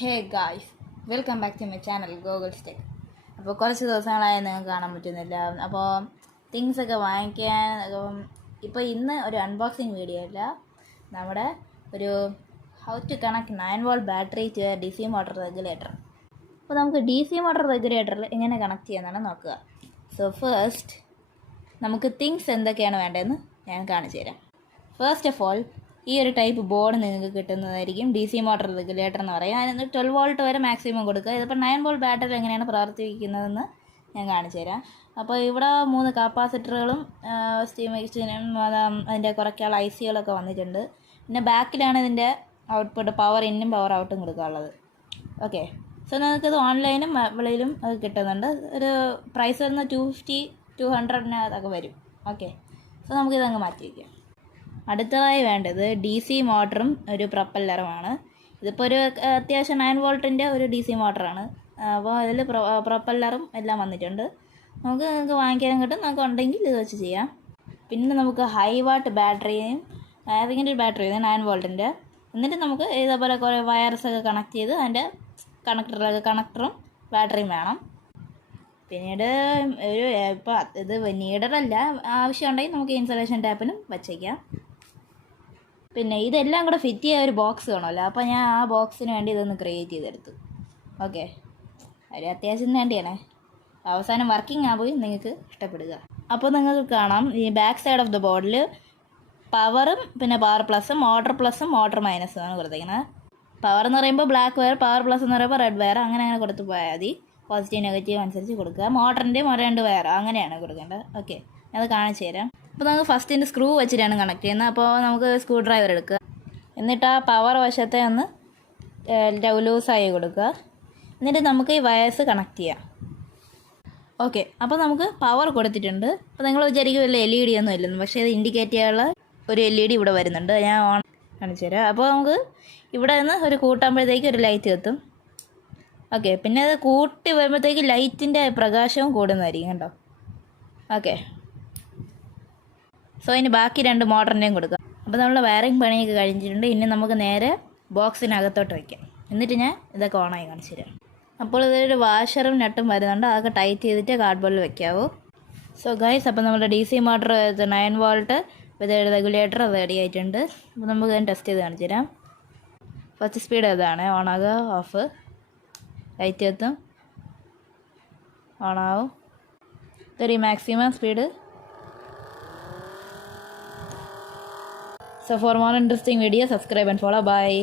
Hey guys, welcome back to my channel goggles tech. അപ്പോൾ കുറച്ച് ദിവസങ്ങളായി നിങ്ങൾക്ക് കാണാൻ പറ്റുന്നില്ല. അപ്പോൾ തിങ്സൊക്കെ വാങ്ങിക്കാൻ ഇപ്പോൾ ഇന്ന് ഒരു അൺബോക്സിങ് വീഡിയോ അല്ല, നമ്മുടെ ഒരു how to connect 9V battery to a DC motor regulator. അപ്പോൾ നമുക്ക് DC മോട്ടർ റെഗുലേറ്ററിൽ എങ്ങനെ കണക്ട് ചെയ്യാമെന്നാണ് നോക്കുക. സോ ഫസ്റ്റ് നമുക്ക് തിങ്സ് എന്തൊക്കെയാണ് വേണ്ടതെന്ന് ഞാൻ കാണിച്ചു തരാം. ഫസ്റ്റ് ഓഫ് ഓൾ, ഈ ഒരു ടൈപ്പ് ബോർഡ് നിങ്ങൾക്ക് കിട്ടുന്നതായിരിക്കും. DC മോട്ടർ റെഗുലേറ്റർ എന്ന് പറയും. അതിന് 12V വരെ മാക്സിമം കൊടുക്കുക. ഇതിപ്പോൾ 9V ബാറ്ററി എങ്ങനെയാണ് പ്രവർത്തിക്കുന്നതെന്ന് ഞാൻ കാണിച്ചു തരാം. അപ്പോൾ ഇവിടെ 3 കപ്പാസിറ്ററുകളും സ്റ്റീം എക്സ്ചേഞ്ചും അതിൻ്റെ കുറയ്ക്കാനുള്ള ICകളൊക്കെ വന്നിട്ടുണ്ട്. പിന്നെ ബാക്കിലാണ് ഇതിൻ്റെ ഔട്ട്പുട്ട്, പവർ ഇന്നും പവർ ഔട്ടും കൊടുക്കാനുള്ളത്. ഓക്കെ, സോ നിങ്ങൾക്കിത് ഓൺലൈനും വെളിയിലും അത് കിട്ടുന്നുണ്ട്. ഒരു പ്രൈസ് വരുന്ന 250-200 വരും. ഓക്കെ, സോ നമുക്കിതങ്ങ് മാറ്റി വയ്ക്കാം. അടുത്തതായി വേണ്ടത് DC മോട്ടറും ഒരു പ്രൊപ്പല്ലറുമാണ്. ഇതിപ്പോൾ ഒരു അത്യാവശ്യം 9V ഒരു DC മോട്ടറാണ്. അപ്പോൾ അതിൽ പ്രൊപ്പല്ലറും എല്ലാം വന്നിട്ടുണ്ട്. നിങ്ങൾക്ക് വാങ്ങിക്കാനും കിട്ടും, നമുക്ക് ഉണ്ടെങ്കിൽ ഇത് വെച്ച് ചെയ്യാം. പിന്നെ നമുക്ക് ഹൈ വാട്ട് ബാറ്ററിയും ഏതെങ്കിലും ഒരു ബാറ്ററി 9V. എന്നിട്ട് നമുക്ക് ഇതേപോലെ കുറേ വയർസൊക്കെ കണക്ട് ചെയ്ത് അതിൻ്റെ കണക്ടറും ബാറ്ററിയും വേണം. പിന്നീട് ഒരു ഇപ്പോൾ ഇത് നീഡറല്ല, ആവശ്യമുണ്ടെങ്കിൽ നമുക്ക് ഇൻസുലേഷൻ ടാപ്പിനും വച്ചേക്കാം. പിന്നെ ഇതെല്ലാം കൂടെ ഫിറ്റ് ചെയ്യാൻ ഒരു ബോക്സ് വേണമല്ലോ, അപ്പോൾ ഞാൻ ആ ബോക്സിന് വേണ്ടി ഇതൊന്ന് ക്രിയേറ്റ് ചെയ്തെടുത്തു. ഓക്കെ, ഒരു അത്യാവശ്യം വേണ്ടിയാണേ. അവസാനം വർക്കിംഗ് ആകുമ്പോൾ നിങ്ങൾക്ക് ഇഷ്ടപ്പെടുക. അപ്പോൾ നിങ്ങൾക്ക് കാണാം ഈ ബാക്ക് സൈഡ് ഓഫ് ദ ബോർഡിൽ പവറും പിന്നെ പവർ പ്ലസും മോട്ടർ മൈനസും ആണ് കൊടുത്തിരിക്കുന്നത്. പവർ എന്ന് പറയുമ്പോൾ ബ്ലാക്ക് വയർ, പവർ പ്ലസ് എന്ന് പറയുമ്പോൾ റെഡ് വയർ, അങ്ങനെ കൊടുത്ത് പോയാൽ മതി. പോസിറ്റീവ് നെഗറ്റീവ് അനുസരിച്ച് കൊടുക്കുക. മോട്ടറിൻ്റെയും 2 വയർ അങ്ങനെയാണ് കൊടുക്കേണ്ടത്. ഓക്കെ, അത് കാണിച്ചു തരാം. അപ്പോൾ നമുക്ക് ഫസ്റ്റിൻ്റെ സ്ക്രൂ വെച്ചിട്ടാണ് കണക്ട് ചെയ്യുന്നത്. അപ്പോൾ നമുക്ക് സ്ക്രൂ ഡ്രൈവർ എടുക്കുക. എന്നിട്ട് ആ പവർ വശത്തെ ഒന്ന് ലൂസായി കൊടുക്കുക. എന്നിട്ട് നമുക്ക് ഈ വയേഴ്സ് കണക്ട് ചെയ്യാം. ഓക്കെ, അപ്പോൾ നമുക്ക് പവർ കൊടുത്തിട്ടുണ്ട്. അപ്പോൾ നിങ്ങൾ വിചാരിക്കും വല്ല LED ഒന്നും ഇല്ലെന്ന്, പക്ഷേ ഇത് ഇൻഡിക്കേറ്റ് ചെയ്യാനുള്ള ഒരു LED ഇവിടെ വരുന്നുണ്ട്. ഞാൻ ഓൺ കാണിച്ചു തരാം. അപ്പോൾ നമുക്ക് ഇവിടെ നിന്ന് ഒരു കൂട്ടുമ്പോഴത്തേക്ക് ഒരു ലൈറ്റ് എത്തും. ഓക്കെ, പിന്നെ അത് കൂട്ടി വരുമ്പോഴത്തേക്ക് ലൈറ്റിൻ്റെ പ്രകാശവും കൂടുന്നതായിരിക്കും കേട്ടോ. ഓക്കെ, സോ ഇനി ബാക്കി 2 മോട്ടറിൻ്റെയും കൊടുക്കാം. അപ്പോൾ നമ്മൾ വയറിങ് പണിയൊക്കെ കഴിഞ്ഞിട്ടുണ്ട്. ഇനി നമുക്ക് നേരെ ബോക്സിനകത്തോട്ട് വയ്ക്കാം. എന്നിട്ട് ഞാൻ ഇതൊക്കെ ഓണായി കാണിച്ചു തരാം. അപ്പോൾ ഇതൊരു വാഷറും നട്ടും വരുന്നുണ്ട്. അതൊക്കെ ടൈറ്റ് ചെയ്തിട്ട് കാർഡ്ബോർഡിൽ വെക്കാവൂ. സോ ഗൈസ്, അപ്പോൾ നമ്മുടെ DC മോട്ടർ 9V വിത്ത് റെഗുലേറ്റർ റെഡി ആയിട്ടുണ്ട്. അപ്പോൾ നമുക്ക് ഞാൻ ടെസ്റ്റ് ചെയ്ത് കാണിച്ചു തരാം. ഫസ്റ്റ് സ്പീഡ് ഇതാണ്, ഓണാകുക, ഓഫ്, ലൈറ്റ് എത്തും, ഓണാവും. ഇതൊരു maximum speed. So for more interesting videos, subscribe and follow. Bye.